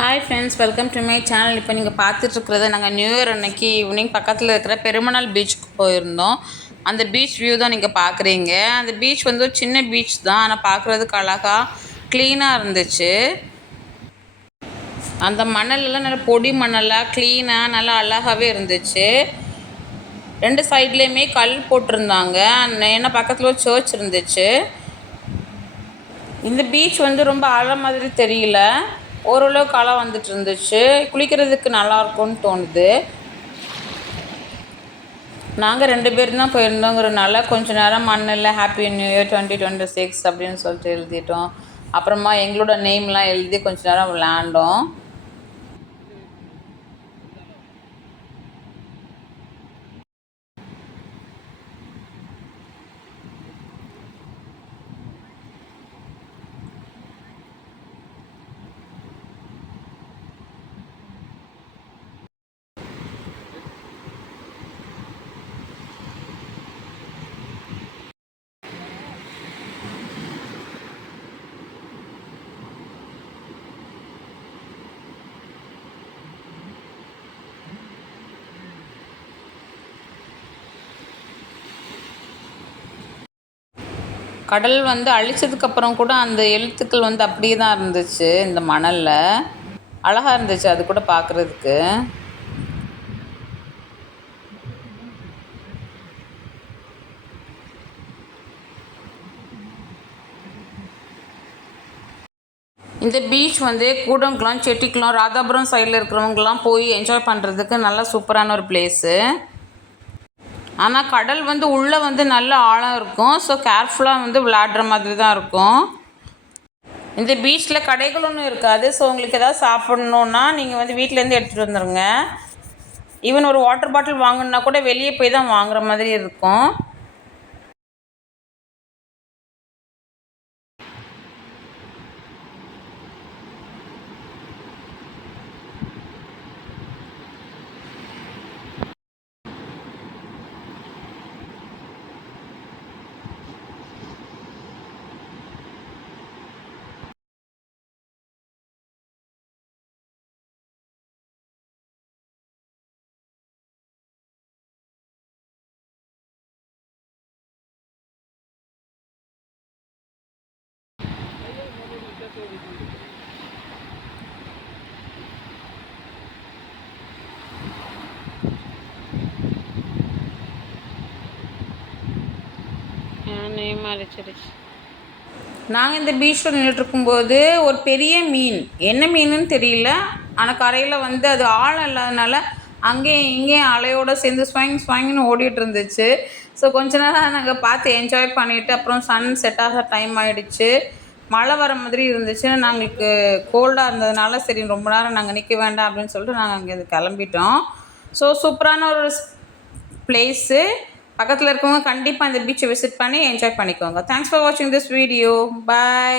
Hi friends, welcome to my channel. இப்போ நீங்கள் பார்த்துட்ருக்கிறது நாங்கள் நியூ இயர் அன்னைக்கு ஈவினிங் பக்கத்தில் இருக்கிற பெருமணல் பீச்சுக்கு போயிருந்தோம். அந்த பீச் வியூ தான் நீங்கள் பார்க்குறீங்க. அந்த பீச் வந்து ஒரு சின்ன பீச் தான், ஆனால் பார்க்குறதுக்கு அழகாக க்ளீனாக இருந்துச்சு. அந்த மணலெல்லாம் நல்லா பொடி மணலாக க்ளீனாக நல்லா அழகாகவே இருந்துச்சு. ரெண்டு சைட்லேயுமே கல் போட்டிருந்தாங்க. ஏன்னா பக்கத்தில் ஒரு சர்ச் இருந்துச்சு. இந்த பீச் வந்து ரொம்ப ஆழம் மாதிரி தெரியல, ஓரளவுக்கு அலை வந்துட்டு இருந்துச்சு. குளிக்கிறதுக்கு நல்லாயிருக்கும்னு தோணுது. நாங்கள் 2 பேர் தான் போயிருந்தோங்கிறதுனால கொஞ்சம் நேரம் மண்ணில் ஹாப்பி நியூ இயர் 2026 அப்படின்னு சொல்லிட்டு எழுதிட்டோம். அப்புறமா எங்களோட நேம்லாம் எழுதி கொஞ்சம் நேரம் விளையாண்டோம். கடல் வந்து அழிச்சதுக்கப்புறம் கூட அந்த எழுத்துக்கள் வந்து அப்படியே தான் இருந்துச்சு. இந்த மணலில் அழகாக இருந்துச்சு அது கூட பார்க்குறதுக்கு. இந்த பீச் வந்து கூடங்குளம், செட்டிக்குளம், ராதாபுரம் சைடில் இருக்கிறவங்கலாம் போய் என்ஜாய் பண்ணுறதுக்கு நல்லா சூப்பரான ஒரு பிளேஸு. ஆனால் கடல் வந்து உள்ளே வந்து நல்ல ஆழம் இருக்கும். ஸோ கேர்ஃபுல்லாக வந்து விளையாடுற மாதிரி தான் இருக்கும். இந்த பீச்சில் கடைகள் ஒன்றும் இருக்காது. ஸோ உங்களுக்கு எதாவது சாப்பிட்ணுன்னா நீங்கள் வந்து வீட்டிலேருந்து எடுத்துகிட்டு வந்துடுங்க. ஈவன் ஒரு வாட்டர் பாட்டில் வாங்கணுன்னா கூட வெளியே போய் தான் வாங்குற மாதிரி இருக்கும். நாங்கள் இந்த பீச்சில் நின்றுட்டுருக்கும்போது ஒரு பெரிய மீன், என்ன மீனுன்னு தெரியல, ஆனால் கரையில் வந்து அது ஆழம் இல்லாதனால அங்கேயும் இங்கேயும் அலையோடு சேர்ந்து ஸ்வாங்னு ஓடிட்டு இருந்துச்சு. ஸோ கொஞ்ச நேரம் நாங்கள் பார்த்து என்ஜாய் பண்ணிவிட்டு அப்புறம் சன் செட் ஆக டைம் ஆகிடுச்சு. மழை வர மாதிரி இருந்துச்சு. நாங்களுக்கு கோல்டாக இருந்ததுனால சரி ரொம்ப நேரம் நாங்கள் நிற்க வேண்டாம் அப்படின்னு சொல்லிட்டு நாங்கள் அங்கேருந்து கிளம்பிட்டோம். ஸோ சூப்பரான ஒரு பிளேஸு. பக்கத்தில் இருக்கவங்க கண்டிப்பாக இந்த பீச்சை விசிட் பண்ணி என்ஜாய் பண்ணிக்கோங்க. தேங்க்ஸ் ஃபார் வாட்சிங் திஸ் வீடியோ. பாய்.